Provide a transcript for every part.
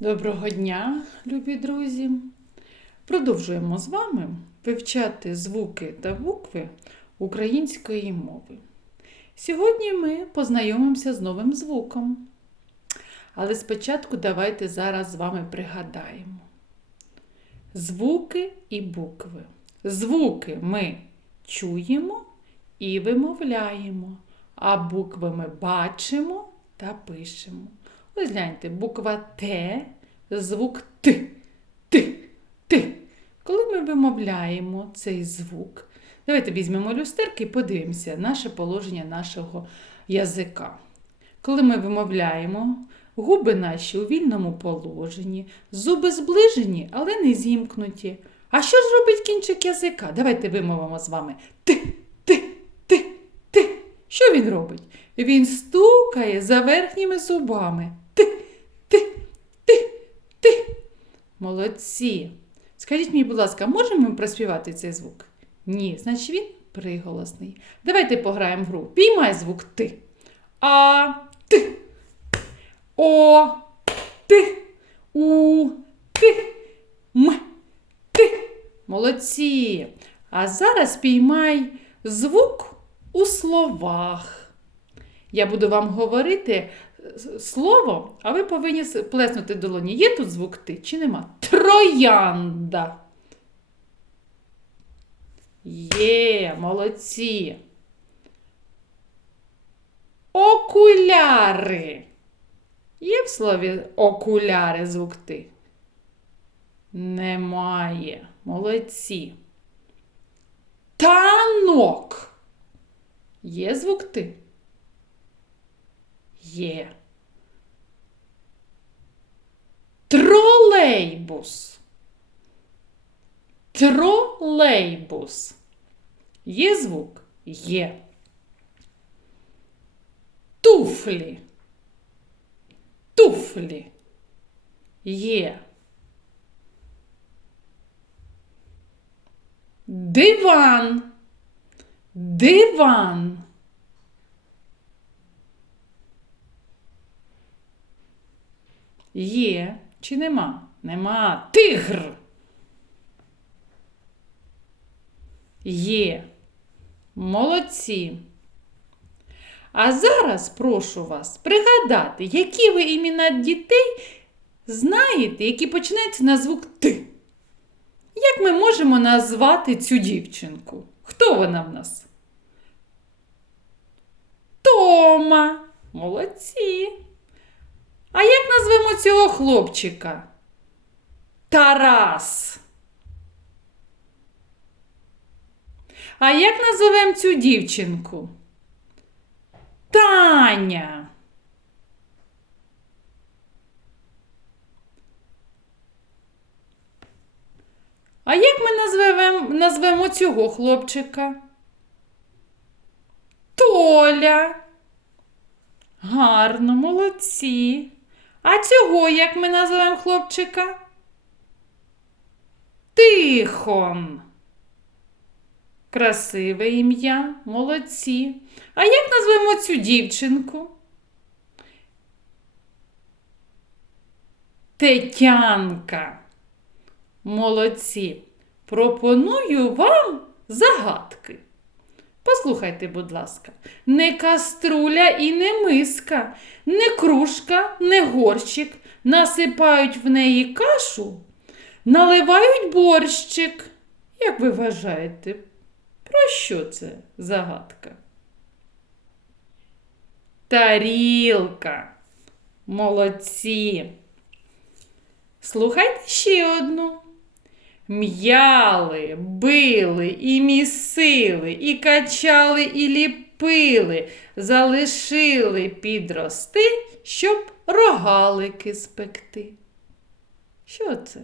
Доброго дня, любі друзі! Продовжуємо з вами вивчати звуки та букви української мови. Сьогодні ми познайомимося з новим звуком. Але спочатку давайте зараз з вами пригадаємо. Звуки і букви. Звуки ми чуємо і вимовляємо, а букви ми бачимо та пишемо. Ось гляньте, буква Т, звук Т. Т. Т. Коли ми вимовляємо цей звук, давайте візьмемо люстерки і подивимося наше положення нашого язика. Коли ми вимовляємо, губи наші у вільному положенні, зуби зближені, але не зімкнуті. А що ж робить кінчик язика? Давайте вимовимо з вами Т, Т, Т, Т. Що він робить? Він стукає за верхніми зубами. Ти, ти, ти, ти. Молодці. Скажіть мені, будь ласка, можемо ми проспівати цей звук? Ні, значить він приголосний. Давайте пограємо в гру. Піймай звук ти. А, ти. О, ти. У, ти. М. Ти. Молодці. А зараз піймай звук у словах. Я буду вам говорити слово, а ви повинні плеснути долоні. Є тут звук ти чи нема? Троянда. Є, молодці. Окуляри. Є в слові окуляри звук ти? Немає. Молодці. Танок. Є звук ти? Є. Тролейбус. Тролейбус. Є звук? Є. Туфлі. Туфлі. Є. Диван. Диван. Є чи нема? Нема. Тигр. Є. Молодці. А зараз прошу вас пригадати, які ви імена дітей знаєте, які починаються на звук Т. Як ми можемо назвати цю дівчинку? Хто вона в нас? Тома. Молодці. А як назвемо цього хлопчика? Тарас. А як називемо цю дівчинку? Таня. А як ми назвемо, назвемо цього хлопчика? Толя. Гарно, молодці. А цього як ми називаємо хлопчика? Тихон. Красиве ім'я, молодці. А як назвемо цю дівчинку? Тетянка. Молодці. Пропоную вам загадки. Послухайте, будь ласка, не каструля і не миска, не кружка, не горщик насипають в неї кашу, наливають борщик. Як ви вважаєте, про що це загадка? Тарілка. Молодці. Слухайте ще одну. М'яли, били і місили, і качали, і ліпили, залишили підрости, щоб рогалики спекти. Що це?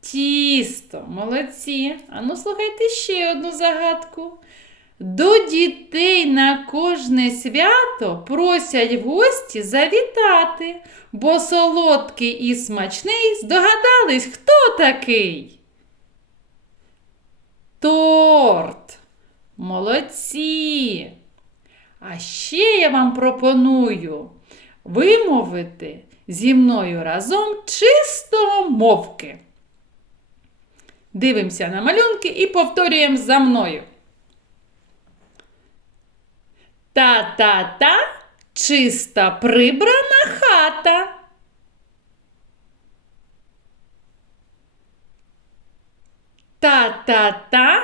Тісто, молодці. Ану, слухайте ще одну загадку. До дітей на кожне свято просять гості завітати, бо солодкий і смачний здогадались, хто такий? Торт. Молодці. А ще я вам пропоную вимовити зі мною разом чисто мовки. Дивимося на малюнки і повторюємо за мною. Та-та-та, чиста прибрана хата. Та-та-та,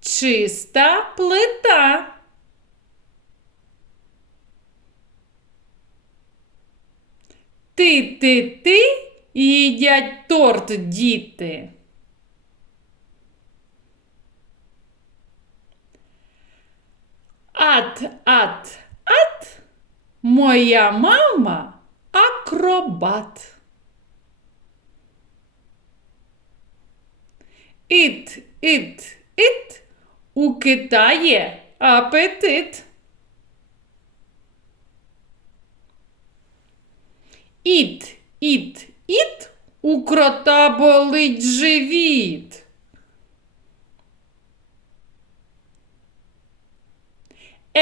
чиста плита. Ти-ти-ти їдять торт діти. Ат, ат, ат, моя мама акробат. Іт, іт, іт, у Китаї апетит. Іт, іт, іт, у крота болить живіт.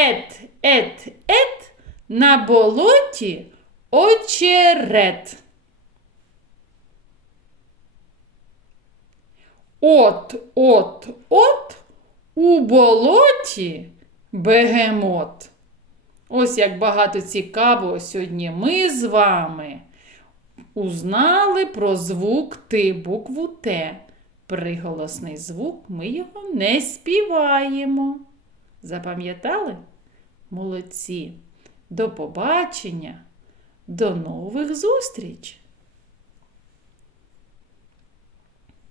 Ет, ет, ет, на болоті очерет. От, от, от, у болоті бегемот. Ось як багато цікавого сьогодні ми з вами узнали про звук Т, букву Т. Приголосний звук ми його не співаємо. Запам'ятали? Молодці! До побачення, до нових зустріч!